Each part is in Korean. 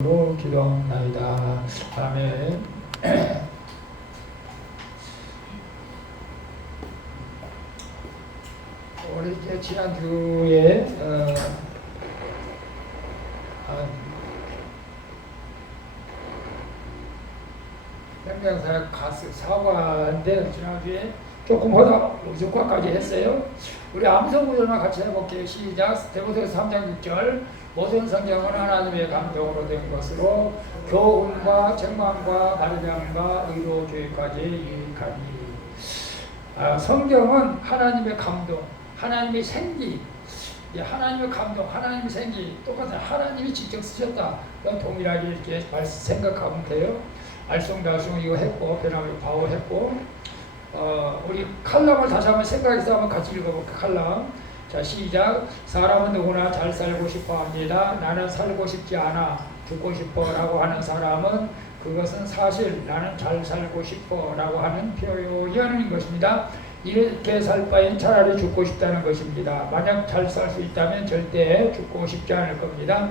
기도합나이다. 아멘. 우리 이제 지난주에 생명사역 가스 사과인데 지난주에 조금 하다 우주과까지 했어요. 우리 암성구절만 같이 해볼게요. 시작. 디모데후서 3장 6절. 모든 성경은 하나님의 감동으로 된 것으로 교훈과 책망과 바르장과 의로 교육까지 유익하니. 성경은 하나님의 감동, 하나님의 생기, 하나님의 감동, 하나님의 생기 똑같아요. 하나님이 직접 쓰셨다. 동일하게 이렇게 생각하면 돼요. 알쏭달쏭 이거 했고 변함을 바오했고 우리 칼럼을 다시 한번 생각해서 한번 같이 읽어볼게요. 칼럼. 자, 시작. 사람은 누구나 잘 살고 싶어 합니다. 나는 살고 싶지 않아 죽고 싶어 라고 하는 사람은 그것은 사실 나는 잘 살고 싶어 라고 하는 표현인 것입니다. 이렇게 살 바엔 차라리 죽고 싶다는 것입니다. 만약 잘 살 수 있다면 절대 죽고 싶지 않을 겁니다.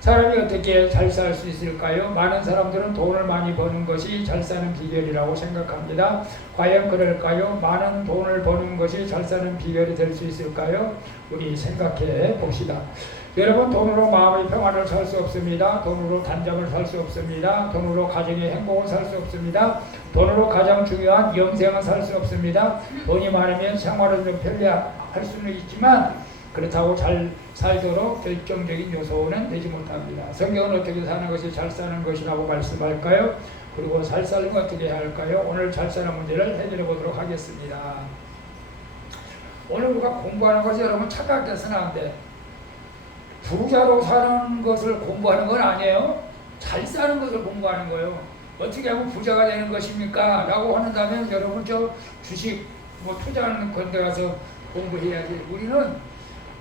사람이 어떻게 잘 살 수 있을까요? 많은 사람들은 돈을 많이 버는 것이 잘 사는 비결이라고 생각합니다. 과연 그럴까요? 많은 돈을 버는 것이 잘 사는 비결이 될 수 있을까요? 우리 생각해 봅시다. 여러분, 돈으로 마음의 평안을 살 수 없습니다. 돈으로 단잠을 살 수 없습니다. 돈으로 가정의 행복을 살 수 없습니다. 돈으로 가장 중요한 영생을 살 수 없습니다. 돈이 많으면 생활을 좀 편리할 수는 있지만 그렇다고 잘 살도록 결정적인 요소는 되지 못합니다. 성경은 어떻게 사는 것이 잘 사는 것이라고 말씀할까요? 그리고 잘 사는 건 어떻게 해야 할까요? 오늘 잘 사는 문제를 해결해 보도록 하겠습니다. 오늘 우리가 공부하는 것이 여러분 착각해서는 안 돼. 부자로 사는 것을 공부하는 건 아니에요. 잘 사는 것을 공부하는 거예요. 어떻게 하면 부자가 되는 것입니까? 라고 한다면 여러분 저 주식 투자하는 건데 가서 공부해야지. 우리는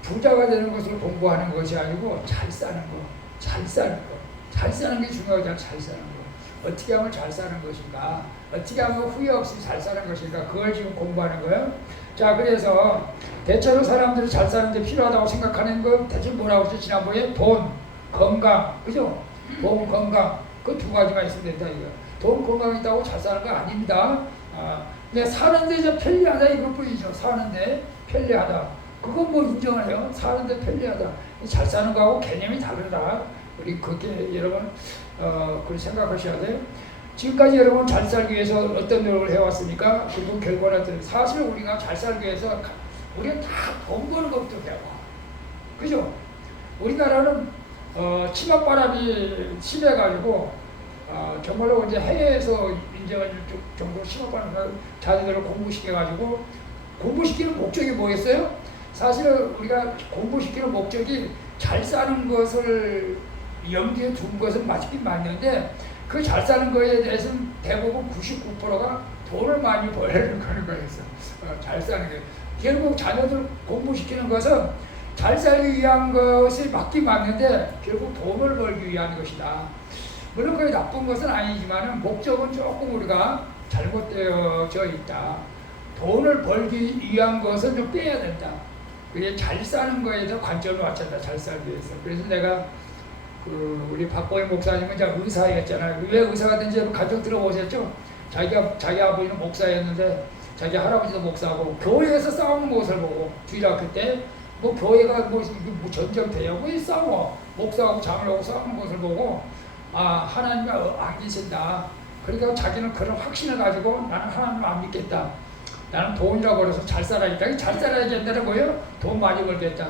부자가 되는 것을 공부하는 것이 아니고 잘 사는 거, 잘 사는 거, 잘 사는 게 중요하잖아. 잘 사는 거. 어떻게 하면 잘 사는 것인가? 어떻게 하면 후회 없이 잘 사는 것인가? 그걸 지금 공부하는 거예요. 자, 그래서 대체로 사람들이 잘 사는 데 필요하다고 생각하는 건 대체 뭐라고 했죠? 지난번에 돈, 건강, 그죠? 돈, 건강 그 두 가지가 있으면 된다 이거. 돈, 건강이 있다고 잘 사는 거 아닙니다. 근데 사는데 이제 편리하다 이것뿐이죠. 사는데 편리하다. 그건 뭐 인정을 해요. 사는데 편리하다. 잘 사는 거하고 개념이 다르다. 우리 그렇게 여러분 그렇게 생각하셔야 돼요. 지금까지 여러분 잘 살기 위해서 어떤 노력을 해왔습니까? 그리고 결과는 사실 우리가 잘 살기 위해서 우리가 다 돈 버는 것부터 배워. 그죠? 우리나라는 치맛바람이 심해가지고 정말로 이제 해외에서 인정을 정도 치맛바람 자녀들을 공부시켜가지고 공부시키는 목적이 뭐겠어요? 사실은 우리가 공부시키는 목적이 잘 사는 것을 염두에 둔 것은 맞긴 맞는데 그 잘 사는 거에 대해서는 대부분 99%가 돈을 많이 벌려는 거였어. 잘 사는 게. 결국 자녀들 공부시키는 것은 잘 살기 위한 것이 맞긴 맞는데 결국 돈을 벌기 위한 것이다. 물론 그게 나쁜 것은 아니지만 목적은 조금 우리가 잘못되어져 있다. 돈을 벌기 위한 것은 좀 빼야 된다. 그게 잘 사는 거에 대해서 관점을 맞췄다. 잘 살기 위해서. 그래서 내가 우리 박보영 목사님은 이제 의사였잖아요. 왜 의사가 된지 여러분 가족 들어보셨죠? 자기 아버지는 목사였는데 자기 할아버지도 목사고 교회에서 싸우는 모습을 보고 주일학교 때 뭐 교회가 뭐 전쟁터야 왜 싸워? 목사하고 장로하고 싸우는 것을 보고 하나님이 안 계신다. 그러니까 자기는 그런 확신을 가지고 나는 하나님을 안 믿겠다. 나는 돈이라고 그래서 잘 살아야겠다. 잘 살아야겠다는 거예요. 돈 많이 벌겠다.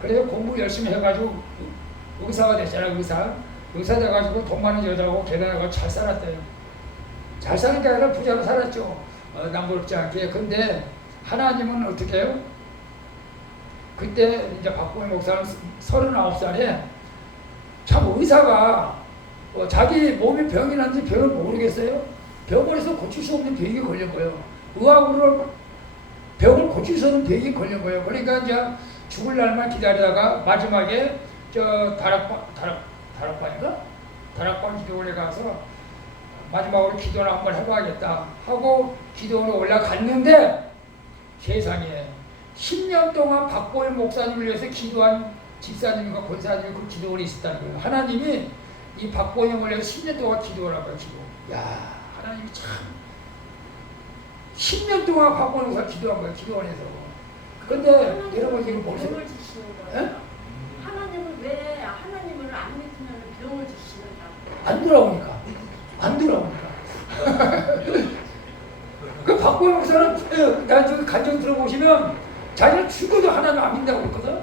그래서 공부 열심히 해가지고 의사가 됐잖아요. 의사 돼가지고 돈 많은 여자하고 결혼해가지고 잘 살았대요. 잘 사는 게 아니라 부자로 살았죠. 남부럽지 않게. 근데 하나님은 어떻게 해요? 그때 이제 박보영 목사는 39살에 참 의사가 자기 몸에 병이 났는지 병을 모르겠어요. 병원에서 고칠 수 없는 병이 걸린 거예요. 의학으로 병을 고칠 수 없는 병이 걸린 거예요. 그러니까 이제 죽을 날만 기다리다가 마지막에 저 다락방 기도원에 가서 마지막으로 기도를 한번 해봐야겠다 하고 기도원에 올라갔는데 세상에 10년 동안 박보영 목사님을 위해서 기도한 집사님과 권사님이 그 기도원에 있었다는 거예요. 하나님이 이 박보영을 위해서 10년 동안 기도를 하고요, 기도. 야, 하나님이 참. 10년 동안 박보영 목사 기도한 거예요, 기도원에서. 근데 여러분 지금 보세요. 병을 주시는 거예요? 하나님은 왜 하나님을 안 믿으면 병을 주시는 거예요? 안 돌아오니까. 안 돌아오니까. 그 박보영 목사는 나 저기 간증 들어보시면 자기는 죽어도 하나님 안 믿는다고 그랬거든.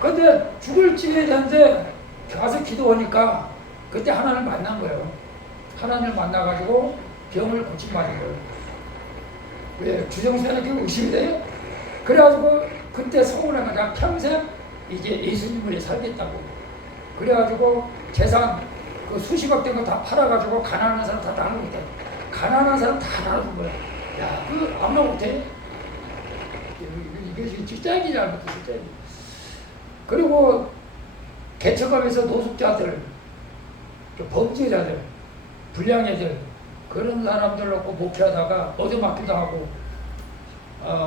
근데 죽을 찌에 대한데 가서 기도하니까 그때 하나님을 만난 거예요. 하나님을 만나가지고 병을 고침받은 거예요. 왜? 주정수한테 그 의심이 돼요? 그래가지고 그때 서운한 거야. 평생 이제 예수님 을에 살겠다고. 그래가지고 재산 그 수십억 된 거 다 팔아가지고 가난한 사람 다 나누고 있다. 가난한 사람 다 나누는 거야. 야, 그 아무나 못해? 이게 진짜 얘기 잘못해, 진짜. 그리고 개척하면서 노숙자들, 범죄자들, 불량애들 그런 사람들 놓고 목회하다가 얻어맞기도 하고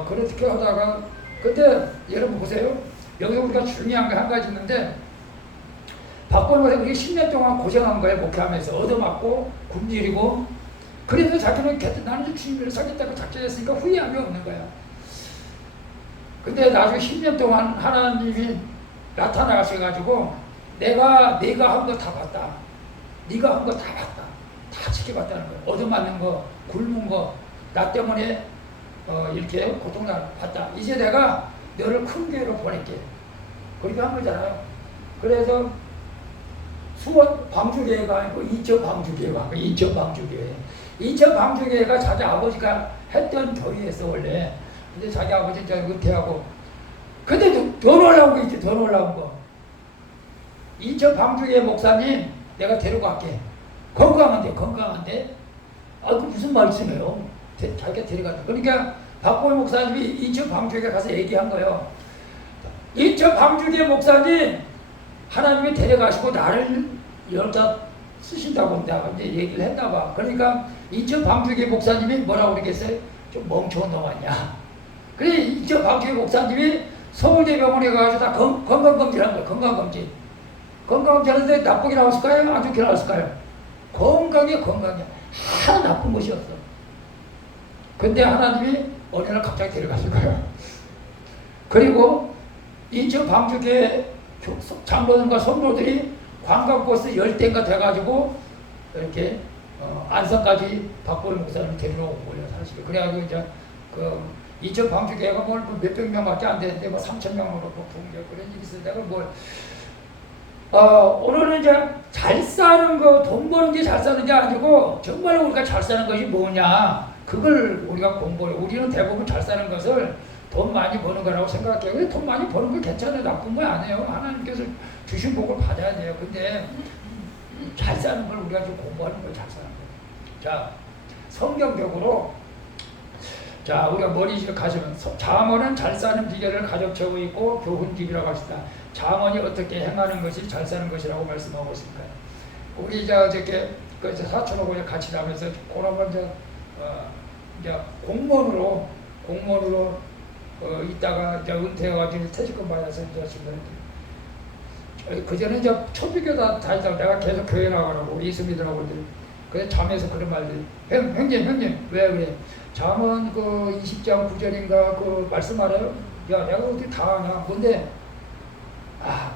그렇게 하다가 근데 여러분 보세요. 여기서 우리가 중요한 게 한 가지 있는데 박보영은 우리 10년 동안 고생한 거예요. 목회하면서 얻어맞고 굶주리고 그래서 자기는 나는 주님을 살겠다고 작정했으니까 후회함이 없는 거야. 근데 나중에 10년 동안 하나님이 나타나셔가지고 내가 한 거 다 봤다. 네가 한 거 다 봤다. 다 지켜봤다는 거야. 얻어맞는 거, 굶은 거, 나 때문에 이렇게 고통을 받다. 이제 내가 너를 큰 교회로 보낼게. 그렇게 한 거잖아요. 그래서 수원 방주교회가 아니고 인천 방주교회가 인천 방주교회. 인천 방주교회가 자기 아버지가 했던 교회였어 원래. 근데 자기 아버지 이제 은퇴하고 근데 더 놀라운 거 있지. 더 놀라운 거. 인천 방주교회 목사님 내가 데려갈게. 건강한데 건강한데 그 무슨 말씀이에요. 자기가 데려가자. 그러니까 박보영 목사님이 인천 방주교회 가서 얘기한 거예요. 인천 방주교회 목사님 하나님이 데려가시고 나를 여기다 쓰신다고 내가 이제 얘기를 했나 봐. 그러니까 인천 방주교회 목사님이 뭐라고 그러겠어요? 좀 멍청한 놈 아니야. 그래 인천 방주교회 목사님이 서울대병원에 가서 다 건강검진한 거예요. 건강검진. 건강검진 하는데 나쁘게 나왔을까요? 안 좋게 나왔을까요? 건강해. 하나 나쁜 것이 없어. 근데 하나님이 어느 날 갑자기 데려가신 거예요. 그리고 인천 방주교회 장로들과 성도들이 관광버스 10대가 돼가지고 이렇게 안성까지 박보영 목사님을 데리러 온 거예요. 사실. 그래가지고 이제 그 인천 방주교회가 뭘 몇백 명밖에 안 되는데 뭐 3,000명으로 부흥되고 그런 일이 있어요. 내가 뭘 오늘은 이제 잘 사는 거, 돈 버는 게 잘 사는 게 아니고 정말 우리가 잘 사는 것이 뭐냐 그걸 우리가 공부해요. 우리는 대부분 잘 사는 것을 돈 많이 버는 거라고 생각해요. 근데 돈 많이 버는 거 괜찮아요. 나쁜 거 아니에요. 하나님께서 주신 복을 받아야 돼요. 근데 잘 사는 걸 우리가 좀 공부하는 걸 잘 사는 거예요. 자, 성경적으로 자 우리가 머리 시작하시면 잠언은 잘 사는 비결을 가져채고 있고 교훈집이라고 하시다. 잠언이 어떻게 행하는 것이 잘 사는 것이라고 말씀하고 있습니다. 우리 어저께 그 사촌하고 같이 나면서 그러면 이제 공무원으로 있다가 이제 은퇴해가지고 퇴직금 받아서 이제 지금 그전에 이제 초비교 다니다가 내가 계속 교회 나가라고 이수미들하고 이제 그래 잠에서 그런 말들 형님 왜 그래? 잠언 그 20장 9절인가 그 말씀 알아요? 야 내가 어디 다 아냐? 뭔데?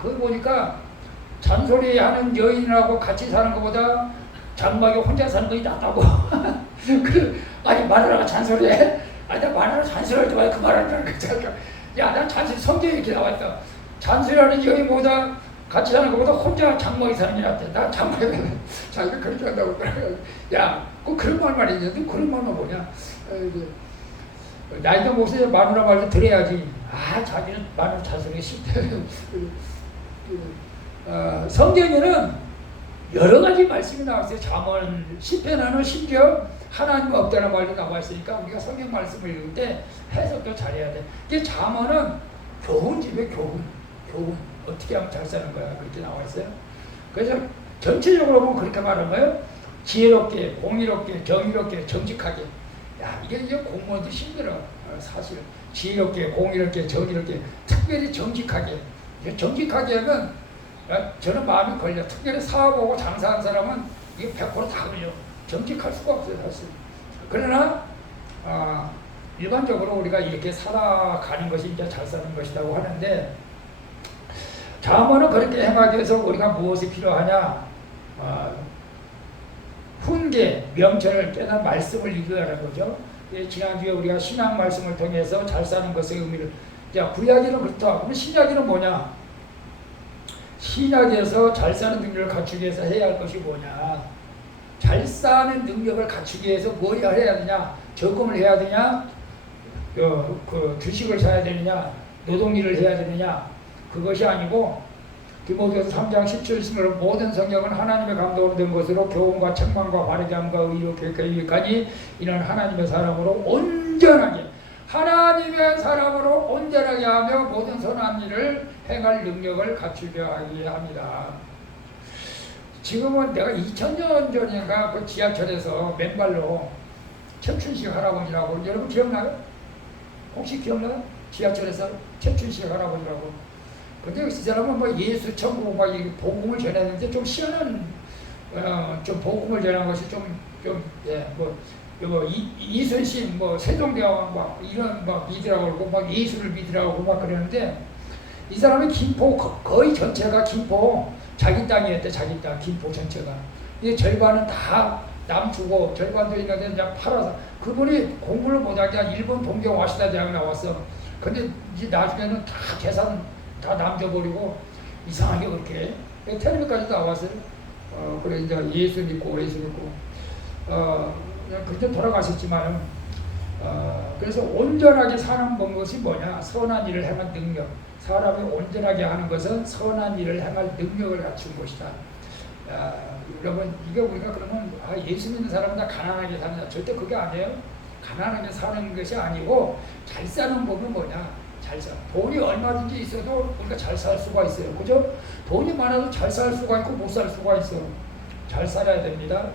그거 보니까 잔소리하는 여인하고 같이 사는 것보다 장막에 혼자 사는 것이 낫다고. 아니 마누라가 잔소리해? 아니 나 마누라 잔소리할 때마다 그 말하는 거야. 야 난 잔소리 성경에 이렇게 나와있다. 잔소리하는 여인보다 같이 사는 것보다 혼자 장막에 사는 게 낫대. 나 장막에 자기가 그렇게 한다고 그러더라고요. 야 꼭 그런 말만 있는데 그런 말만 뭐냐. 나이도 못해 마누라 말도 들어야지. 자기는 마누라 잔소리가 싫대. 성경에는 여러 가지 말씀이 나왔어요. 잠언 10편에는 심지어 하나님 없다는 말도 나와 있으니까 우리가 성경 말씀을 읽을 때 해석도 잘해야 돼. 이게 잠언은 교훈집에 교훈 어떻게 하면 잘 사는 거야 그렇게 나와 있어요. 그래서 전체적으로 보면 그렇게 말하는 거예요. 지혜롭게, 공의롭게, 정의롭게, 정직하게. 이게 공무원도 힘들어 사실. 지혜롭게, 공의롭게, 정의롭게, 특별히 정직하게. 정직하게 하면 저는 마음이 걸려. 특별히 사업하고 장사하는 사람은 이게 100%다 걸려. 정직할 수가 없어요, 사실. 그러나 일반적으로 우리가 이렇게 살아가는 것이 이제 잘 사는 것이라고 하는데, 자문은 그렇게 행하기 위해서 우리가 무엇이 필요하냐? 훈계, 명철을 깨달은 말씀을 읽으라는 거죠. 지난주에 우리가 신앙 말씀을 통해서 잘 사는 것의 의미를, 자, 구약에는 그렇다. 그럼 신약에는 뭐냐? 신약에서 잘 사는 능력을 갖추기 위해서 해야 할 것이 뭐냐? 잘 사는 능력을 갖추기 위해서 뭘 해야 되냐? 적금을 해야 되냐? 그 주식을 사야 되느냐? 노동일을 해야 되느냐? 그것이 아니고, 디모데후서 3장 17절로 모든 성경은 하나님의 감동으로 된 것으로 교훈과 책망과 바르게 함과 의로 교육하기까지 이는 하나님의 사람으로 온전하게, 하나님의 사람으로 온전하게 하며 모든 선한 일을 행할 능력을 갖추려 하게 합니다. 지금은 내가 2000년 전인가 그 지하철에서 맨발로 최춘식 할아버지라고, 여러분 기억나요? 혹시 기억나요? 지하철에서 최춘식 할아버지라고. 근데 이 사람은 뭐 예수, 천국, 막 이 복음을 전했는데 좀 희한한, 좀 복음을 전한 것이 이순신, 뭐 세종대왕 막 이런 막 믿으라고 그러고 막 예수를 믿으라고 그러고 막 그러는데, 이 사람이 김포 거의 전체가 김포 자기 땅이었대. 자기 땅 김포 전체가. 이 절반은 다 남주고 절반도 있는데 그냥 팔아서, 그분이 공부를 못하게 일본 동경 와시다 대학 나왔어. 근데 이제 나중에는 다 재산 다 남겨버리고 이상하게 그렇게 텔레비까지 나왔어요. 그래 이제 예수 믿고 예수 믿고 그때 돌아가셨지만, 그래서 온전하게 사는 것이 뭐냐? 선한 일을 행한 능력. 사람이 온전하게 하는 것은 선한 일을 행할 능력을 갖춘 것이다. 여러분, 이게 우리가 그러면 예수 믿는 사람은 다 가난하게 사느냐? 절대 그게 아니에요. 가난하게 사는 것이 아니고, 잘 사는 법은 뭐냐? 잘 살. 돈이 얼마든지 있어도 우리가 잘 살 수가 있어요. 그죠? 돈이 많아도 잘 살 수가 있고 못 살 수가 있어요. 잘 살아야 됩니다.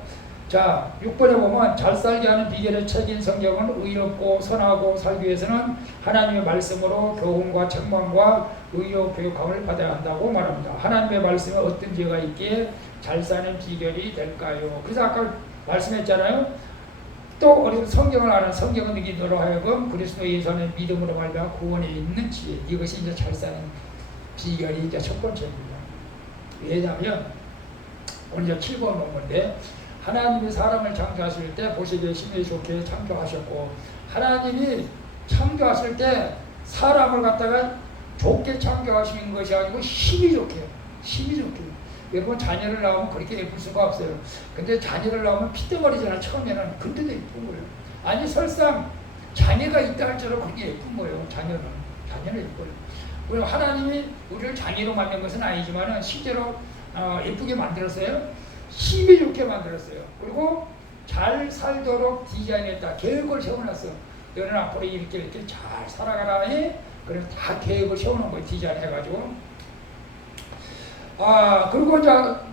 자, 6번에 보면 잘 살게 하는 비결의 책인 성경은 의롭고 선하고 살기 위해서는 하나님의 말씀으로 교훈과 책망과 의로 교육함을 받아야 한다고 말합니다. 하나님의 말씀에 어떤 죄가 있기에 잘 사는 비결이 될까요? 그래서 아까 말씀했잖아요. 또 우리 성경을 아는 성경을 믿음으로 하여금 그리스도 예수 안에 믿음으로 말미암아 구원에 있는 지혜, 이것이 이제 잘 사는 비결이 이제 첫 번째입니다. 왜냐하면 오늘 이제 7번 본 건데, 하나님이 사람을 창조하실 때 보시기에 심히 좋게 창조하셨고, 하나님이 창조하실 때 사람을 갖다가 좋게 창조하시는 것이 아니고 심히 좋게, 심히 좋게. 여러분 자녀를 낳으면 그렇게 예쁠 수가 없어요. 근데 자녀를 낳으면 피덩어리잖아. 처음에는. 근데도 예쁜 거예요. 아니 설상 자녀가 있다 할지라도 그게 예쁜 거예요. 자녀는 예뻐요. 그리고 하나님이 우리를 자녀로 만든 것은 아니지만 실제로 예쁘게 만들었어요. 힘이 좋게 만들었어요. 그리고 잘 살도록 디자인했다. 계획을 세워놨어. 너는 앞으로 이렇게 잘 살아가라. 그래서 다 계획을 세워놓은 거예요. 디자인해가지고. 그리고 이제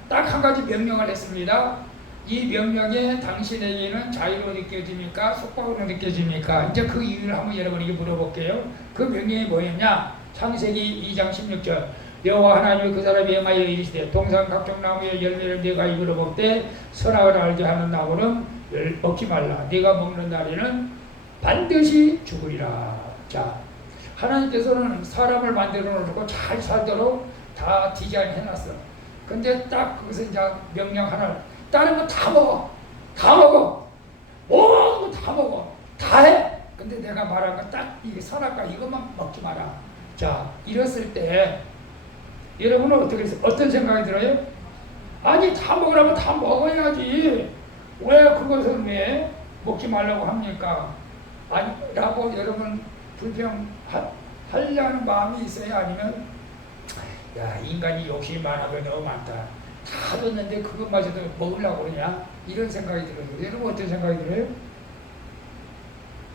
딱 한 가지 명령을 했습니다. 이 명령에 당신에게는 자유로 느껴집니까? 속박으로 느껴집니까? 이제 그 이유를 한번 여러분에게 물어볼게요. 그 명령이 뭐였냐? 창세기 2장 16절. 여호와 하나님이 그 사람이 행하여 이르시되 동산 각종 나무의 열매를 네가 입으로 먹되 선악을 알게 하는 나무는 먹지 말라. 네가 먹는 날에는 반드시 죽으리라. 자, 하나님께서는 사람을 만들어 놓고 잘 살도록 다 디자인 해놨어. 근데 딱 거기서 이제 명령 하나를, 다른 거 다 먹어. 다 먹어. 모든 거 다 먹어. 다 해. 근데 내가 말한 건 딱 이게 선악과 이것만 먹지 마라. 자, 이랬을 때 여러분은 어떤 생각이 들어요? 아니 다 먹으라면 다 먹어야지. 왜 그것을 왜 먹지 말라고 합니까? 아니 라고 여러분 불평하려는 마음이 있어요? 아니면 야, 인간이 욕심이 많아도 너무 많다. 다 줬는데 그것마저도 먹으려고 그러냐? 이런 생각이 들어요. 여러분 어떤 생각이 들어요?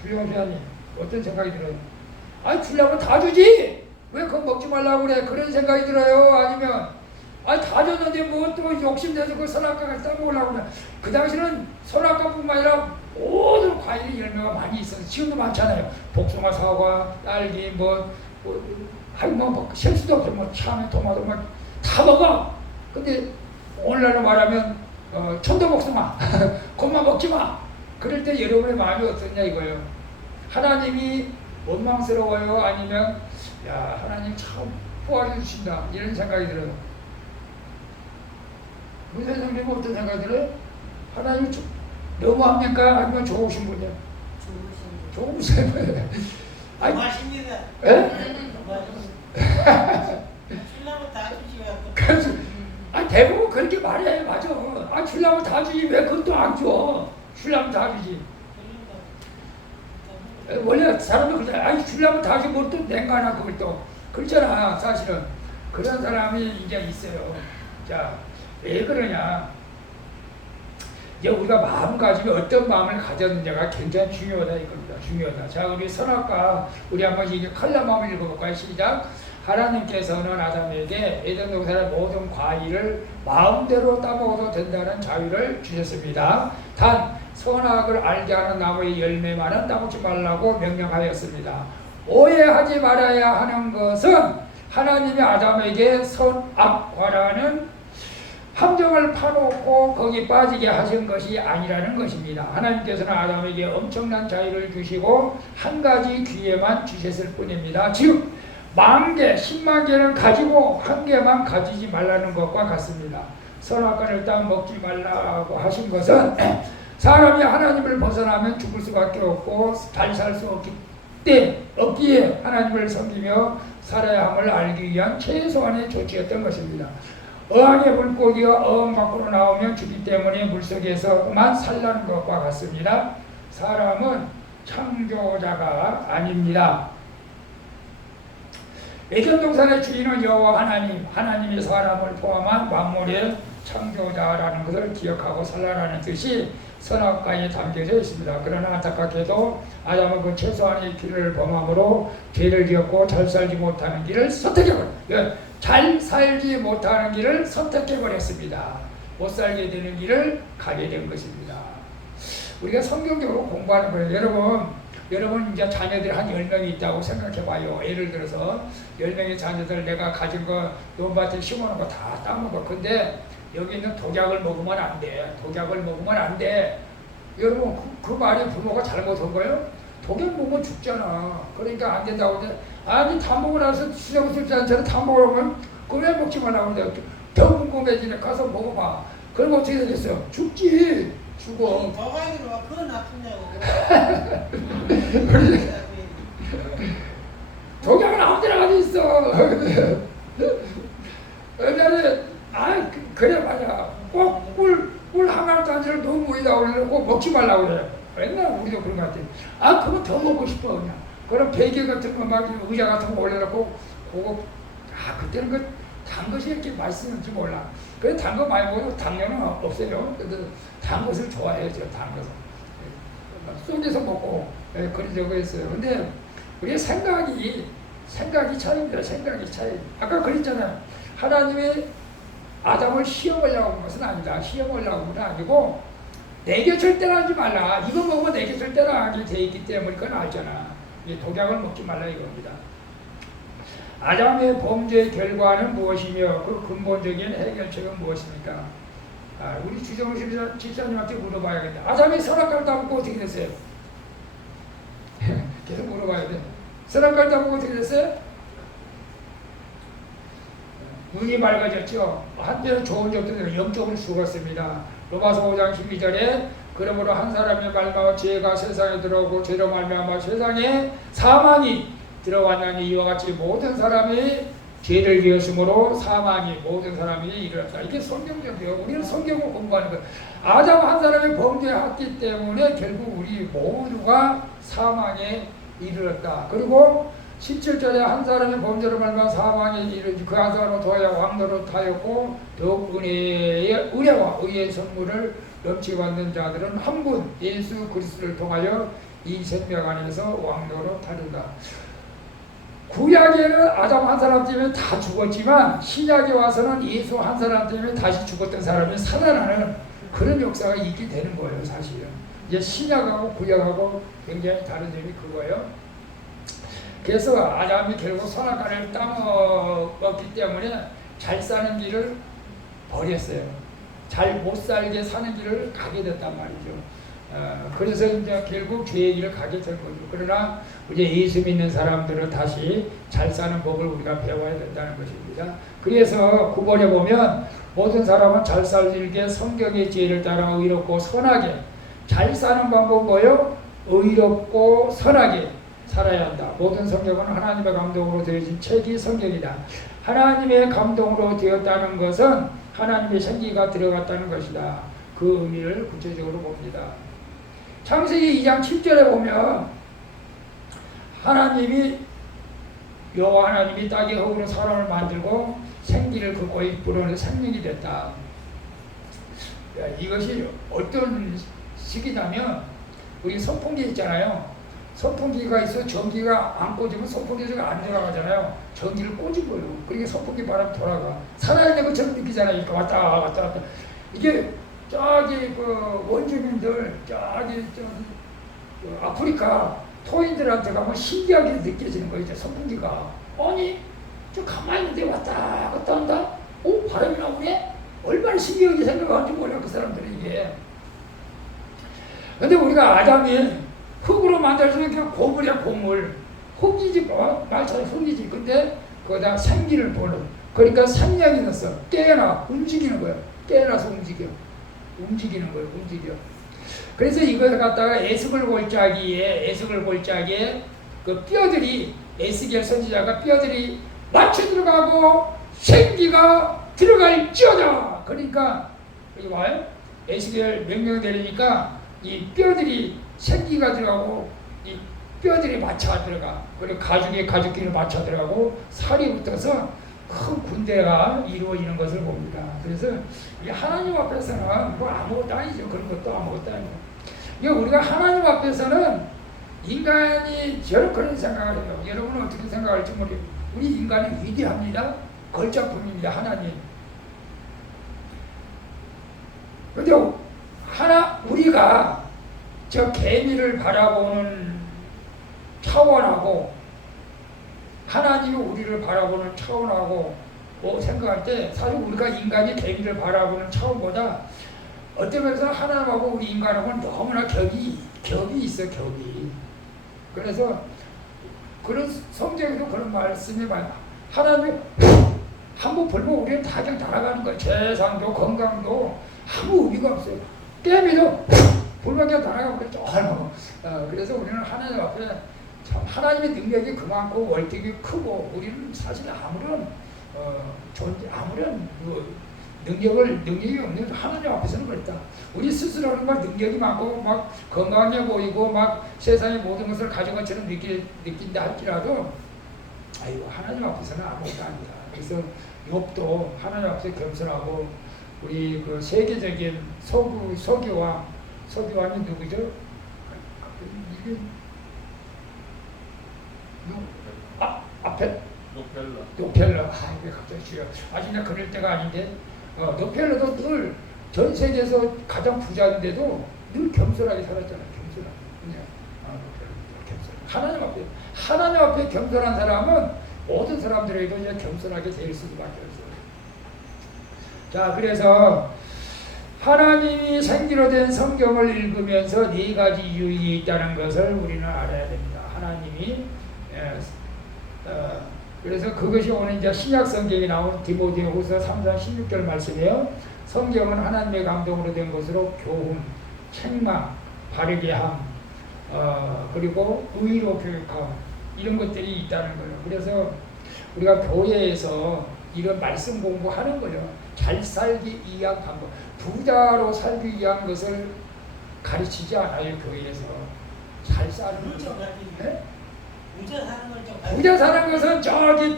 주영수님 어떤 생각이 들어요? 아니 주려면 다 주지! 왜 그거 먹지 말라고 그래? 그런 생각이 들어요? 아니면 아니 다 줬는데 뭐 또 욕심내서 그 선악과를 따먹으려고 그래? 그 당시는 선악과뿐만 아니라 모든 과일 열매가 많이 있어서 지금도 많잖아요. 복숭아, 사과, 딸기 뭐 셀 수도 없어. 뭐 참외, 토마토, 다 먹어. 근데 오늘날로 말하면 천도복숭아 그것만 먹지 마. 그럴 때 여러분의 마음이 어떠냐 이거예요. 하나님이 원망스러워요? 아니면 야 하나님 참 포화를 주신다 이런 생각이 들어요. 무슨 성님은 어떤 생각이 들어요? 하나님 너무합니까? 아니면 좋으신 분이요? 좋으신 분이요. 아니, 맛입니다. 예? 신랑은 다 주시면 그래서 대부분 그렇게 말해. 맞아. 주려면 다 주지 왜 그것도 안 줘? 주려면 다 주지. 원래 사람도 그러잖아. 주려면 다 주지 뭘 또 냉가나 그걸 또 그렇잖아. 사실은 그런 사람이 이제 있어요. 자, 왜 그러냐? 이제 우리가 마음가짐이 어떤 마음을 가졌느냐가 굉장히 중요하다 이겁니다. 중요하다. 자, 우리 선악과 우리 한번 이게 칼럼을 읽어볼까요? 시작. 하나님께서는 아담에게 에덴 동산의 모든 과일을 마음대로 따먹어도 된다는 자유를 주셨습니다. 단 선악을 알게 하는 나무의 열매만은 따먹지 말라고 명령하였습니다. 오해하지 말아야 하는 것은 하나님이 아담에게 선악과라는 함정을 파놓고 거기 빠지게 하신 것이 아니라는 것입니다. 하나님께서는 아담에게 엄청난 자유를 주시고 한 가지 기회만 주셨을 뿐입니다. 즉 10,000개, 10만 개를 가지고 한 개만 가지지 말라는 것과 같습니다. 선악과를 딱 먹지 말라고 하신 것은 사람이 하나님을 벗어나면 죽을 수밖에 없고 잘 살 수 없기에 하나님을 섬기며 살아야 함을 알기 위한 최소한의 조치였던 것입니다. 어항의 물고기가 어항 밖으로 나오면 죽기 때문에 물속에서만 살라는 것과 같습니다. 사람은 창조자가 아닙니다. 에덴 동산의 주인은 여호와 하나님이 사람을 포함한 만물의 창조자라는 것을 기억하고 살라라는 뜻이 선악과에 담겨져 있습니다. 그러나 안타깝게도 아담은 그 최소한의 길을 범함으로 죄를 지었고 잘 살지 못하는 길을 선택해버렸습니다. 못 살게 되는 길을 가게 된 것입니다. 우리가 성경적으로 공부하는 거예요. 여러분 이제 자녀들 한 10명이 있다고 생각해봐요. 예를 들어서 10명의 자녀들 내가 가진 거 논밭에 심어놓은 거 다 따먹어. 근데 여기 있는 독약을 먹으면 안 돼. 독약을 먹으면 안 돼. 여러분 그 말이 부모가 잘못한 거예요? 독약 먹으면 죽잖아. 그러니까 안 된다고 하는데 아니 다 먹고 나서 수정술자한테는 다 먹으면 그거 왜 먹지 말라고 하는데 더 궁금해지네. 가서 먹어봐. 그럼 어떻게 되겠어? 죽지. 죽어. 바바이로 와 그거 놔두냐고. 독약은 아무 데나 가서 있어. 옛날에 그래 말이야. 꼭 꿀 한 단지를 너무 모이다 그러는데 꼭 먹지 말라고 그래. 옛날 우리도 그런 것 같아. 그거 더 먹고 싶어 그냥. 그럼 베개 같은 거 막 의자 같은 거 올려놓고 그거 그때는 그 단 것이 이렇게 맛있는지 몰라. 그래 단 거 많이 먹어도 당뇨는 없어요. 그래도 단 것을 좋아해요. 단 것을. 속에서 먹고 그런 적이 있어요. 근데 우리의 생각이 차이입니다. 생각이 차이. 아까 그랬잖아요. 하나님이 아담을 시험하려고 한 것은 아니다. 시험하려고 한 건 아니고 내게 절대로 하지 말라. 이거 먹으면 내게 절대로 하게 돼 있기 때문에 그건 알잖아. 독약을 먹지 말라 이겁니다. 아담의 범죄의 결과는 무엇이며 그 근본적인 해결책은 무엇입니까? 우리 주정식 집사님한테 물어봐야겠다. 아담이 선악과를 따먹고 어떻게 됐어요? 계속 물어봐야 돼. 선악과를 따먹고 어떻게 됐어요? 눈이 맑아졌죠. 한때는 좋은 점들은 영적으로 죽었습니다. 로마서 5장 12절에 그러므로 한 사람의 말미암아 죄가 세상에 들어오고 죄로 말미암아 세상에 사망이 들어왔나니 이와 같이 모든 사람이 죄를 지었으므로 사망이 모든 사람이 이르렀다. 이게 성경적이에요. 우리는 성경을 공부하는 거예요. 아담 한 사람이 범죄했기 때문에 결국 우리 모두가 사망에 이르렀다. 그리고 17절에 한 사람의 범죄로 말미암아 사망에 이르지 그 한 사람으로 도하여 왕노릇하였고 더욱 은혜와 의의 선물을 넘치게 받는 자들은 한 분 예수 그리스도를 통하여 이 생명 안에서 왕노릇하리라. 구약에는 아담 한 사람 때문에 다 죽었지만 신약에 와서는 예수 한 사람 때문에 다시 죽었던 사람이 살아나는 그런 역사가 있게 되는 거예요. 사실은 이제 신약하고 구약하고 굉장히 다른 점이 그거예요. 그래서 아담이 결국 선악과를 따먹었기 때문에 잘 사는 길을 버렸어요. 잘 못 살게 사는 길을 가게 됐단 말이죠. 그래서 이제 결국 죄의 길을 가게 될 거죠. 그러나 이제 예수 믿는 사람들은 다시 잘 사는 법을 우리가 배워야 된다는 것입니다. 그래서 9번에 보면 모든 사람은 잘 살게 성경의 지혜를 따라 의롭고 선하게. 잘 사는 방법은 뭐예요? 의롭고 선하게 살아야 한다. 모든 성경은 하나님의 감동으로 되어진 책이 성경이다. 하나님의 감동으로 되었다는 것은 하나님의 생기가 들어갔다는 것이다. 그 의미를 구체적으로 봅니다. 창세기 2장 7절에 보면 하나님이 여호와 하나님이 땅의 흙으로 사람을 만들고 생기를 그 고에 불어넣어 생명이 됐다. 이것이 어떤 시기냐면 우리 선풍기 있잖아요. 선풍기가 있어 전기가 안 꽂으면 선풍기가 안 돌아가잖아요. 전기를 꽂은 거예요. 그러니까 선풍기 바람 돌아가. 살아있는 것처럼 느끼잖아요. 이렇게 왔다 갔다. 이게 저기 그 원주민들 저기 아프리카 토인들한테 가면 신기하게 느껴지는 거예요. 선풍기가. 아니 저 가만히 있는데 왔다 갔다 한다. 오 바람이 나오네. 얼마나 신기하게 생각하는지 몰라 그 사람들이 이게. 근데 우리가 아담이 흙으로 만들어서 그냥 고물이야 고물. 흙이지 말처럼 흙이지. 근데 거기다 생기를 보는. 그러니까 생명이 있어. 깨어나 움직이는 거야. 깨어나서 움직이는 거예요. 움직여. 그래서 이걸 갖다가 에스겔 골짜기에 그 뼈들이 에스겔 선지자가 뼈들이 맞춰 들어가고 생기가 들어갈지어다. 그러니까 여기 와요. 에스겔 명령 내리니까 이 뼈들이 생기가 들어가고 이 뼈들이 맞춰 들어가. 그리고 가죽끼리 맞춰 들어가고 살이 붙어서 큰 군대가 이루어지는 것을 봅니다. 그래서 이 하나님 앞에서는 뭐 아무것도 아니죠. 그런 것도 아무것도 아니고. 이게 우리가 하나님 앞에서는 인간이 저런 그런 생각을 해요. 여러분은 어떻게 생각할지 모르겠어요. 우리 인간은 위대합니다. 걸작품입니다. 하나님. 근데 우리가 저 개미를 바라보는 차원하고 하나님이 우리를 바라보는 차원하고 생각할 때 사실 우리가 인간이 개미를 바라보는 차원보다 어떤 면에서 하나님하고 우리 인간하고는 너무나 격이 있어. 격이. 그래서 그런 성경에도 그런 말씀이 많아요. 하나님이 한번 불면 우리는 다 그냥 날아가는 거예요. 재산도 건강도 아무 의미가 없어요. 개미도 불면 그냥 날아가고 그랬죠. 그래서 우리는 하나님 앞에 참 하나님의 능력이 그만큼 월등히 크고 우리는 사실 아무런 능력이 없는 하나님 앞에서는 그랬다. 우리 스스로는 막 능력이 많고 막 건강해 보이고 막 세상의 모든 것을 가진 것처럼 느낀다 할지라도 아이고 하나님 앞에서는 아무것도 아니다. 그래서 욥도 하나님 앞에서 겸손하고 우리 그 세계적인 서기왕이 누구죠? 이게 앞에 노펠러. 이게 갑자기 주여. 아직 나 그럴 때가 아닌데. 노펠러도 늘 전 세계에서 가장 부자인데도 늘 겸손하게 살았잖아요. 겸손하게. 하나님 앞에 겸손한 사람은 모든 사람들에게도 이제 겸손하게 될 수밖에 없어요. 자, 그래서 하나님이 생기로 된 성경을 읽으면서 네 가지 유익이 있다는 것을 우리는 알아야 됩니다. 하나님이 그래서 그것이 오늘 이제 신약 성경에 나온 디모데후서 3장 16절 말씀이에요. 성경은 하나님의 감동으로 된 것으로 교훈, 책망, 바르게 함, 그리고 의로 교육함 이런 것들이 있다는 거예요. 그래서 우리가 교회에서 이런 말씀 공부하는 거예요. 잘 살기 위한 방법, 부자로 살기 위한 것을 가르치지 않아요. 교회에서 잘 사는 거죠. 네? 부자 사는 것은 저기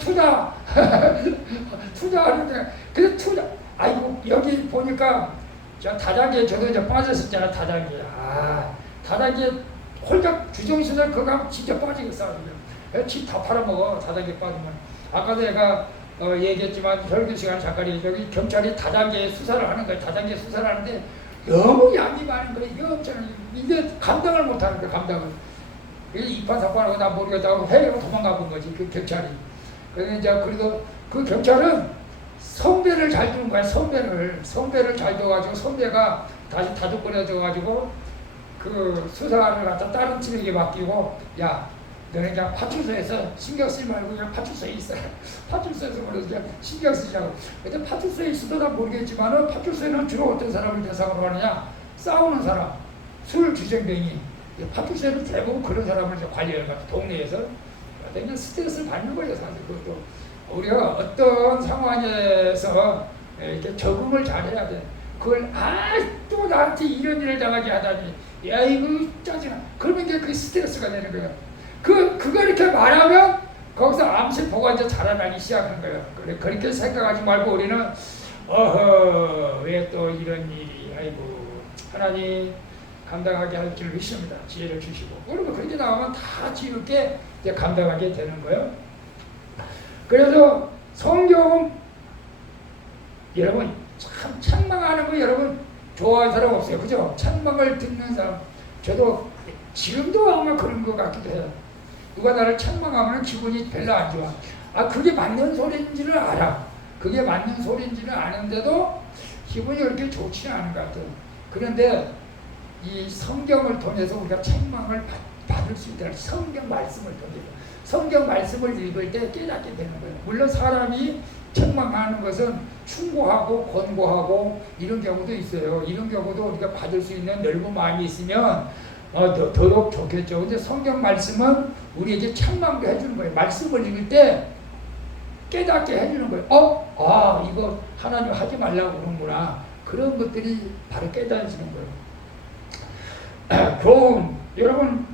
투자하는데 그 투자. 아이고 여기 보니까 저 다단계 저도 이제 빠졌었잖아. 다단계 홀짝 주정수는 그거 하면 진짜 빠지겠어. 집 다 팔아먹어. 다단계 빠지면. 아까도 내가 얘기했지만 설교 시간 잠깐 여기 경찰이 다단계 수사를 하는 거야. 다단계 수사를 하는데 너무 양이 많은 거야. 이게 엄청 이게 감당을 못하는 거야. 감당을. 이판사판하고 나 모르겠다고 해외로 도망가 본 거지. 그 경찰이. 그래서 이제 그래도 그 경찰은 선배를 잘 두는 거야. 선배를 잘 둬가지고 선배가 다시 다독거려줘가지고 그 수사를 갖다 다른 팀에게 맡기고, 야 너네 그냥 파출소에서 신경 쓰지 말고 그냥 파출소에 있어. 파출소에서 그래서 그냥 신경 쓰자고. 근데 파출소에 있어도 다 모르겠지만은 파출소에는 주로 어떤 사람을 대상으로 하느냐? 싸우는 사람, 술 주정뱅이. 파출소에는 대부분 그런 사람을 이제 관리해요. 동네에서. 그냥 스트레스를 받는 거예요, 사실. 그것도 우리가 어떤 상황에서 이렇게 적응을 잘해야 돼. 그걸 또 나한테 이런 일을 당하게 하다니, 야 이거 짜증나. 그러면 이제 그 스트레스가 되는 거예요. 그거 이렇게 말하면 거기서 암세포가 이제 자라나기 시작하는 거예요. 그렇게 생각하지 말고 우리는 어허 왜 또 이런 일이, 아이고 하나님 감당하게 할 길을 주십니다. 지혜를 주시고. 그러면 그렇게 나오면 다 지혜롭게 이제 감당하게 되는 거예요. 그래서 성경은 여러분 참 책망하는 거 여러분 좋아하는 사람 없어요. 그죠? 책망을 듣는 사람. 저도 지금도 아마 그런 것 같기도 해요. 누가 나를 책망하면 기분이 별로 안 좋아. 그게 맞는 소리인지는 알아. 그게 맞는 소리인지는 아는데도 기분이 그렇게 좋지는 않은 것 같아요. 그런데 이 성경을 통해서 우리가 책망을 받을 수 있다는, 성경 말씀을 통해서 성경 말씀을 읽을 때 깨닫게 되는 거예요. 물론 사람이 책망하는 것은 충고하고 권고하고 이런 경우도 있어요. 이런 경우도 우리가 받을 수 있는 넓은 마음이 있으면 더더욱 좋겠죠. 근데 성경 말씀은 우리에게 책망도 해주는 거예요. 말씀을 읽을 때 깨닫게 해주는 거예요. 이거 하나님 하지 말라고 그러는구나. 그런 것들이 바로 깨달아지는 거예요. 교훈, 여러분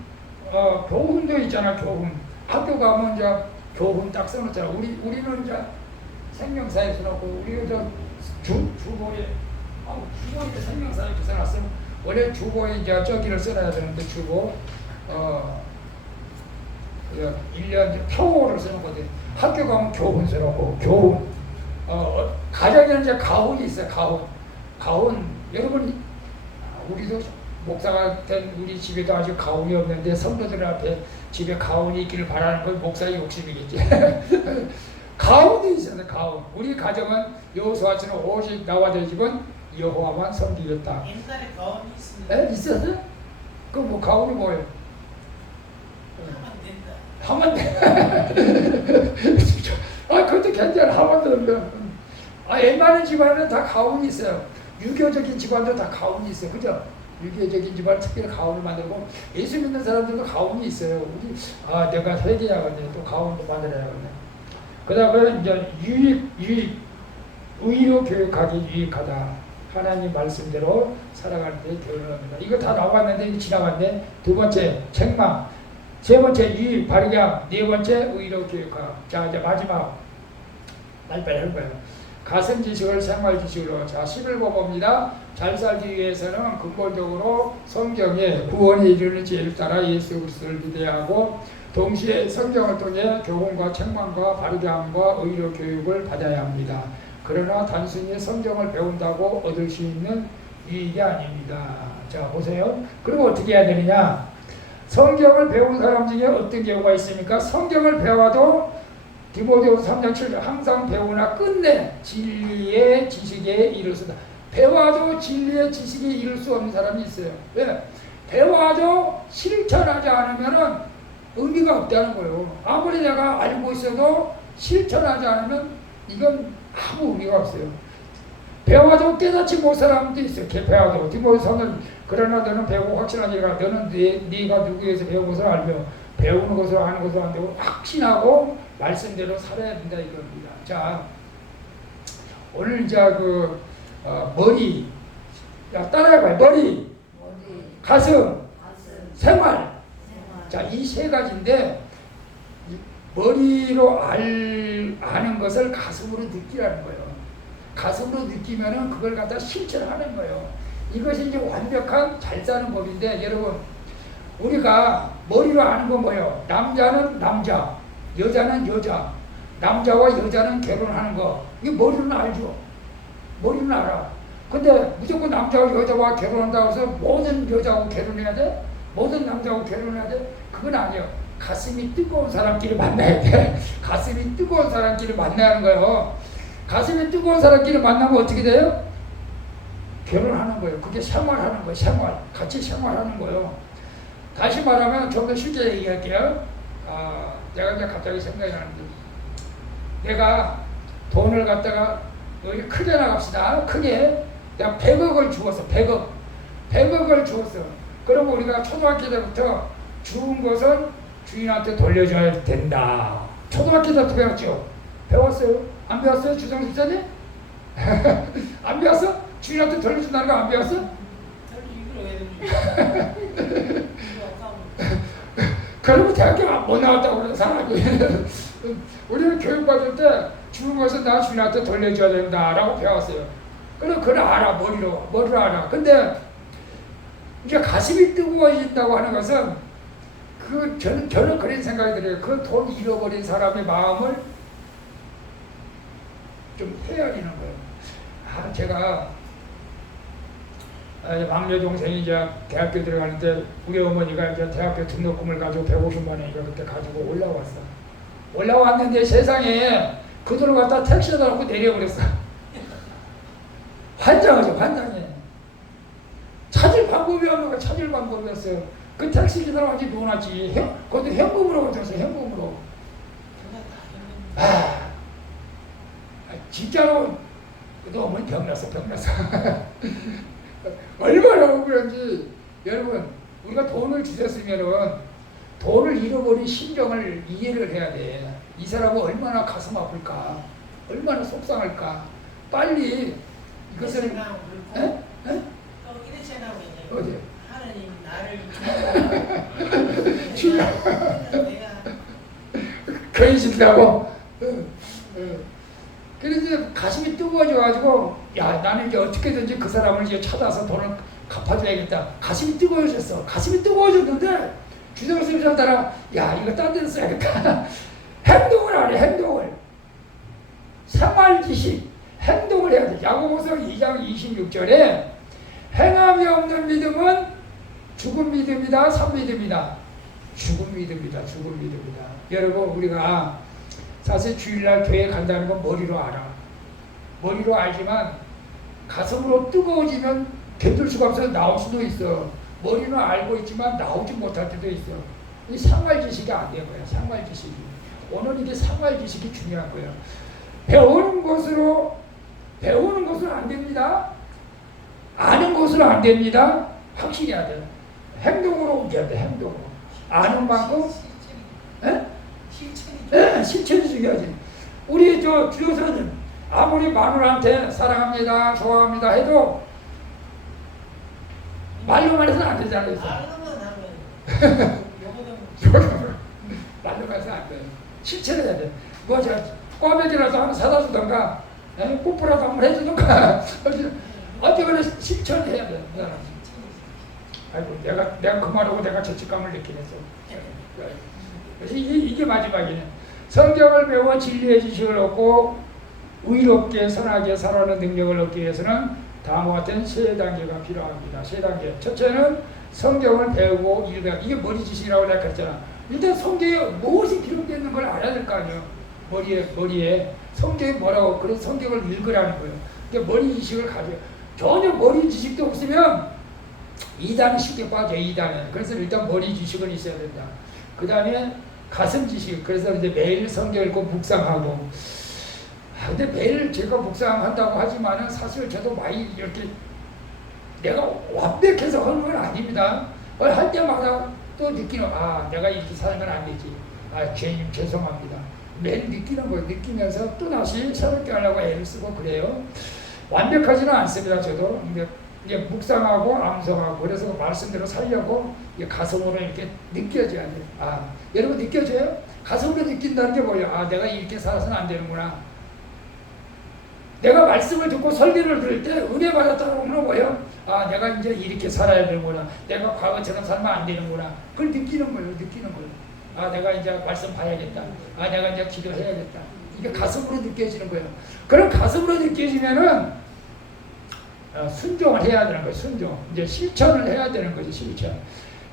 교훈도 있잖아. 교훈. 학교 가면 이제 교훈 딱 써놓잖아. 우리는 이제 생명사에 써놓고, 우리가 주보에 생명사에 써놨어. 원래 주보에 이제 저기를 써놔야 되는데 주보 1년 표를 써놓거든. 학교 가면 교훈 써놓고, 교훈. 가정에는 이제 가훈이 있어요. 가훈. 여러분 우리도 목사가 된 우리 집에도 아직 가훈이 없는데 성도들 앞에 집에 가훈이 있기를 바라는 건 목사의 욕심이겠지. 가훈이 있어요. 가훈. 우리 가정은 여호수아처럼 오직 나와 내 집은 여호와만 섬기겠다. 옛날에 가온이 있습니다. 에? 있었어요? 그럼 뭐 가훈이 뭐예요? 하면 된다. 하면 돼. 그것도 괜찮아. 하면 되면. 웬만한 집안은 다 가훈이 있어요. 유교적인 집안도 다 가훈이 있어요. 그죠? 유교적인 집안 특별히 가훈을 만들고, 예수 믿는 사람들도 가훈이 있어요. 우리 내가 회개해야겠네. 또 가훈도 만들어야겠네. 그 다음에 이제 의로 교육하기 유익하다. 하나님 말씀대로 살아갈 때 교훈합니다. 이거 다 나왔는데 이거 지나갔네. 두 번째 책망, 세 번째 유익 바르게 함, 네 번째 의로 교육함. 자 이제 마지막 빨리빨리 할 거예요. 가슴 지식을 생활 지식으로. 자 11번 봅니다. 잘 살기 위해서는 근본적으로 성경에 구원에 이르는 지혜를 따라 예수 그리스도를 믿어야 하고, 동시에 성경을 통해 교훈과 책망과 바르게 함과 의로 교육을 받아야 합니다. 그러나 단순히 성경을 배운다고 얻을 수 있는 유익이 아닙니다. 자 보세요. 그리고 어떻게 해야 되느냐? 성경을 배운 사람 중에 어떤 경우가 있습니까? 성경을 배워도 디모데후서 3장 7절 항상 배우나 끝내 진리의 지식에 이를 수다. 배워도 진리의 지식에 이를 수 없는 사람이 있어요. 왜? 배워도 실천하지 않으면 의미가 없다는 거예요. 아무리 내가 알고 있어도 실천하지 않으면 이건 아무 의미가 없어요. 배워도 깨닫지 못한 사람도 있어요. 배워도 디모데서는 그러나 너는 배우고 확신하니까 너는 네가 누구에서 배운 것을 알며 배우는 것을 아는 것을 안 되고 확신하고 말씀대로 살아야 된다 이겁니다. 자 오늘 이제 머리, 따라해봐요. 머리, 가슴, 생활. 자, 이 세 가지인데 머리로 아는 것을 가슴으로 느끼라는 거예요. 가슴으로 느끼면은 그걸 갖다 실천하는 거예요. 이것이 이제 완벽한 잘 사는 법인데, 여러분 우리가 머리로 아는 건 뭐예요? 남자는 남자, 여자는 여자, 남자와 여자는 결혼하는 거, 이게 머리로는 알죠. 머리는 알아. 근데 무조건 남자와 여자와 결혼한다고 해서 모든 여자하고 결혼해야 돼? 모든 남자하고 결혼해야 돼? 그건 아니에요. 가슴이 뜨거운 사람끼리 만나야 돼. 가슴이 뜨거운 사람끼리 만나는 거예요. 가슴이 뜨거운 사람끼리 만나면 어떻게 돼요? 결혼하는 거예요. 그게 생활하는 거예요. 생활. 같이 생활하는 거예요. 다시 말하면 좀 더 쉽게 얘기할게요. 내가 이제 갑자기 생각이 나는데, 내가 돈을 갖다가 여기 크게 나갑시다. 크게 내가 100억을 주었어. 100억을 주었어. 그럼 우리가 초등학교 때부터 주운 것은 주인한테 돌려줘야 된다. 초등학교 때부터 배웠죠? 배웠어요? 안 배웠어요? 주정집사님? 안 배웠어? 주인한테 돌려준다는 거 안 배웠어? 그리고 대학교 못 나왔다고 그러는 사람이 우리는 교육받을 때 주는 것은 나 주인한테 돌려줘야 된다라고 배웠어요. 그럼 그걸 알아. 머리로 알아. 근데 이제 가슴이 뜨거워진다고 하는 것은 저는 그런 생각이 들어요. 그 돈 잃어버린 사람의 마음을 좀 헤아리는 거예요. 제가 막내 동생이 이제 대학교 들어가는데 우리 어머니가 이제 대학교 등록금을 가지고 150만 원인가 그때 가지고 올라왔어. 올라왔는데 세상에 그 돈을 갖다 택시에다 놓고 내려버렸어. 환장하죠, 환장해. 찾을 방법이 없는 거야, 찾을 방법이 없어요. 그 택시 기사람 완전히 놀았지. 그것도 현금으로 들었어요, 현금으로. 진짜로 너 어머니 병났어. 얼마나 억울한지. 여러분, 우리가 돈을 주셨으면은 돈을 잃어버린 심정을 이해를 해야 돼. 이 사람은 얼마나 가슴 아플까, 얼마나 속상할까. 빨리 이것을 어디? 하나님 나를 내가 괜히 준다고. 그래서 가슴이 뜨거워져가지고, 야, 나는 이제 어떻게든지 그 사람을 이제 찾아서 돈을 갚아줘야겠다. 가슴이 뜨거워졌어. 가슴이 뜨거워졌는데 주정수님 따라, 야, 이거 딴 데서 써야겠다. 행동을 안 해, 행동을. 생활지식, 행동을 해야 돼. 야고보서 2장 26절에 행함이 없는 믿음은 죽은 믿음이다, 산 믿음이다. 죽은 믿음이다. 여러분, 우리가 사실 주일날 교회 간다는 건 머리로 알아. 머리로 알지만 가슴으로 뜨거워지면 견딜 수가 없어서 나올 수도 있어. 머리는 알고 있지만 나오지 못할 때도 있어. 이 생활지식이 안 된 거야. 생활지식이. 오늘 이게 생활지식이 중요한 거예요. 배우는 것으로 안 됩니다. 아는 것으로 안 됩니다. 확실히 해야 돼요. 행동으로 옮겨야 돼. 행동으로. 아는 만큼 실천이 중요하지. 우리 주여사님 아무리 마누라한테 사랑합니다, 좋아합니다 해도 말로만 해서는 안 되잖아요. 말로만 해서는 안 돼요. 실천해야 돼. 꽈배기라도 한번 사다 주던가, 뽀뽀라도 한번 해주던가, 어쨌거나 실천해야 돼. 아이고, 내가 그 말하고 내가 죄책감을 느끼겠어. 그래서 이게 마지막이네. 성경을 배워 진리의 지식을 얻고 의롭게 선하게 살아가는 능력을 얻기 위해서는 다음과 같은 세 단계가 필요합니다. 세 단계. 첫째는 성경을 배우고 읽어야. 이게 머리 지식이라고 내가 그랬잖아. 일단 성경에 무엇이 기록되어 있는 걸 알아야 될 거 아니에요. 머리에 성경이 뭐라고. 그래서 성경을 읽으라는 거예요. 그러니까 머리 지식을 가져요. 전혀 머리 지식도 없으면 이단이 쉽게 빠져요. 이단에. 그래서 일단 머리 지식은 있어야 된다. 그 다음에 가슴 지식. 그래서 이제 매일 성경 읽고 묵상하고. 근데 매일 제가 묵상한다고 하지만은 사실 저도 많이 이렇게 내가 완벽해서 하는 건 아닙니다. 할 때마다 또 느끼는, 내가 이렇게 살면 안 되지. 주님 죄송합니다. 매일 느끼는 거예요. 느끼면서 또 다시 새롭게 하려고 애를 쓰고 그래요. 완벽하지는 않습니다. 저도. 이제 묵상하고 암송하고 그래서 말씀대로 살려고 가슴으로 이렇게 느껴져야 돼요. 여러분 느껴져요? 가슴으로 느낀다는 게 뭐예요? 내가 이렇게 살아서는 안 되는구나. 내가 말씀을 듣고 설교를 들을 때 은혜 받았다고 하는 뭐예요? 내가 이제 이렇게 살아야 되는구나. 내가 과거처럼 살면 안 되는구나. 그걸 느끼는 거예요. 내가 이제 말씀 봐야겠다. 내가 이제 기도해야겠다. 이게 가슴으로 느껴지는 거예요. 그럼 가슴으로 느껴지면은 순종을 해야 되는 거예요. 순종. 이제 실천을 해야 되는 거죠. 실천.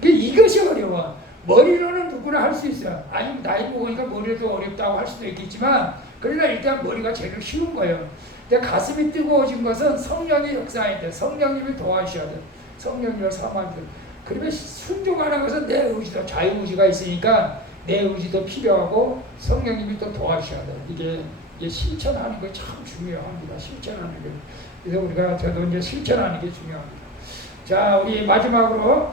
이것이 어려워. 머리로는 누구나 할 수 있어요. 아니면 나이 먹으니까 머리도 어렵다고 할 수도 있겠지만 그러나 일단 머리가 제일 쉬운 거예요. 근데 가슴이 뜨거워진 것은 성령의 역사인데 성령님이 도와주셔야 돼. 성령님을 사모하면 돼. 그러면 순종하는 것은 내 의지도 자유의지가 있으니까 내 의지도 필요하고 성령님이 또 도와주셔야 돼. 이게 실천하는 게 참 중요합니다. 실천하는 게. 그래서 우리가 저도 이제 실천하는 게 중요합니다. 자, 우리 마지막으로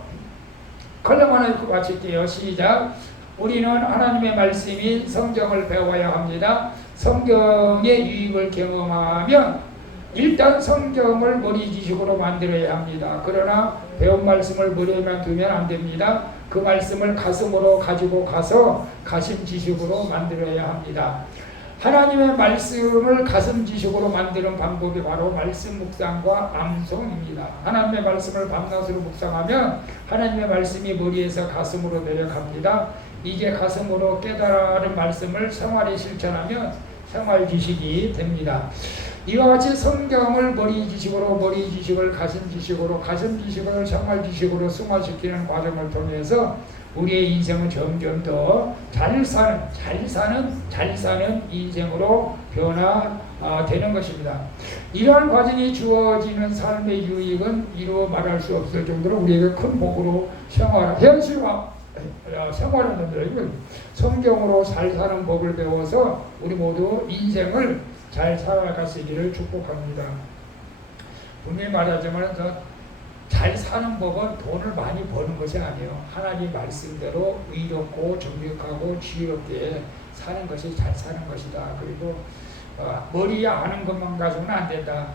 컬럼 하나 읽고 마칠게요. 시작. 우리는 하나님의 말씀인 성경을 배워야 합니다. 성경의 유익을 경험하면 일단 성경을 머리 지식으로 만들어야 합니다. 그러나 배운 말씀을 머리에만 두면 안 됩니다. 그 말씀을 가슴으로 가지고 가서 가심 지식으로 만들어야 합니다. 하나님의 말씀을 가슴 지식으로 만드는 방법이 바로 말씀 묵상과 암송입니다. 하나님의 말씀을 밤낮으로 묵상하면 하나님의 말씀이 머리에서 가슴으로 내려갑니다. 이게 가슴으로 깨달은 말씀을 생활에 실천하면 생활 지식이 됩니다. 이와 같이 성경을 머리 지식으로, 머리 지식을 가슴 지식으로, 가슴 지식을 생활 지식으로 승화시키는 과정을 통해서 우리의 인생은 점점 더 잘 사는 인생으로 변화되는 것입니다. 이러한 과정이 주어지는 삶의 유익은 이루 말할 수 없을 정도로 우리에게 큰 복으로 생활하는데 성경으로 잘 사는 법을 배워서 우리 모두 인생을 잘 살아가시기를 축복합니다. 분명히 말하자면 잘 사는 법은 돈을 많이 버는 것이 아니에요. 하나님 말씀대로 의롭고 정직하고 지혜롭게 사는 것이 잘 사는 것이다. 그리고 머리에 아는 것만 가지고는 안 된다.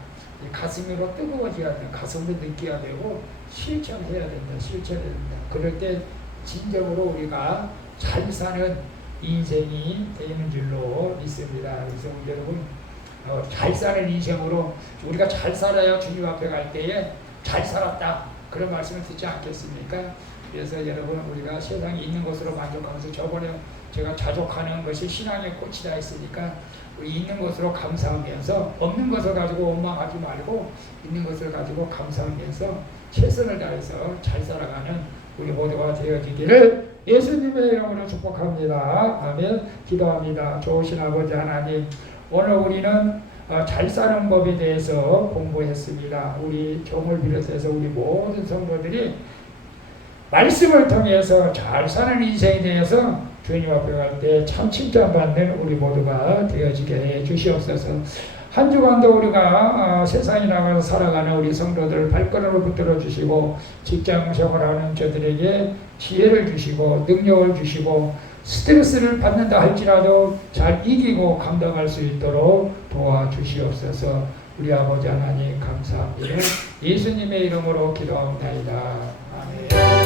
가슴으로 뜨거워져야 된다. 가슴으로 느껴야 되고 실천해야 된다. 실천해야 된다. 그럴 때 진정으로 우리가 잘 사는 인생이 되는 줄로 믿습니다. 그래서 여러분 잘 사는 인생으로 우리가 잘 살아야 주님 앞에 갈 때에 잘 살았다 그런 말씀을 듣지 않겠습니까? 그래서 여러분 우리가 세상에 있는 것으로 만족하면서 저번에 제가 자족하는 것이 신앙의 꽃이다 했으니까 우리 있는 것으로 감사하면서 없는 것을 가지고 원망하지 말고 있는 것을 가지고 감사하면서 최선을 다해서 잘 살아가는 우리 모두가 되어지기를 예수님의 이름으로 축복합니다. 아멘. 기도합니다. 좋으신 아버지 하나님, 오늘 우리는 잘 사는 법에 대해서 공부했습니다. 우리 종을 비롯해서 우리 모든 성도들이 말씀을 통해서 잘 사는 인생에 대해서 주님 앞에 갈 때 참 칭찬받는 우리 모두가 되어지게 해 주시옵소서. 한 주간도 우리가 세상에 나가서 살아가는 우리 성도들 발걸음을 붙들어 주시고 직장 생활하는 저들에게 지혜를 주시고 능력을 주시고 스트레스를 받는다 할지라도 잘 이기고 감당할 수 있도록 도와주시옵소서. 우리 아버지 하나님 감사합니다. 예수님의 이름으로 기도합니다. 아멘.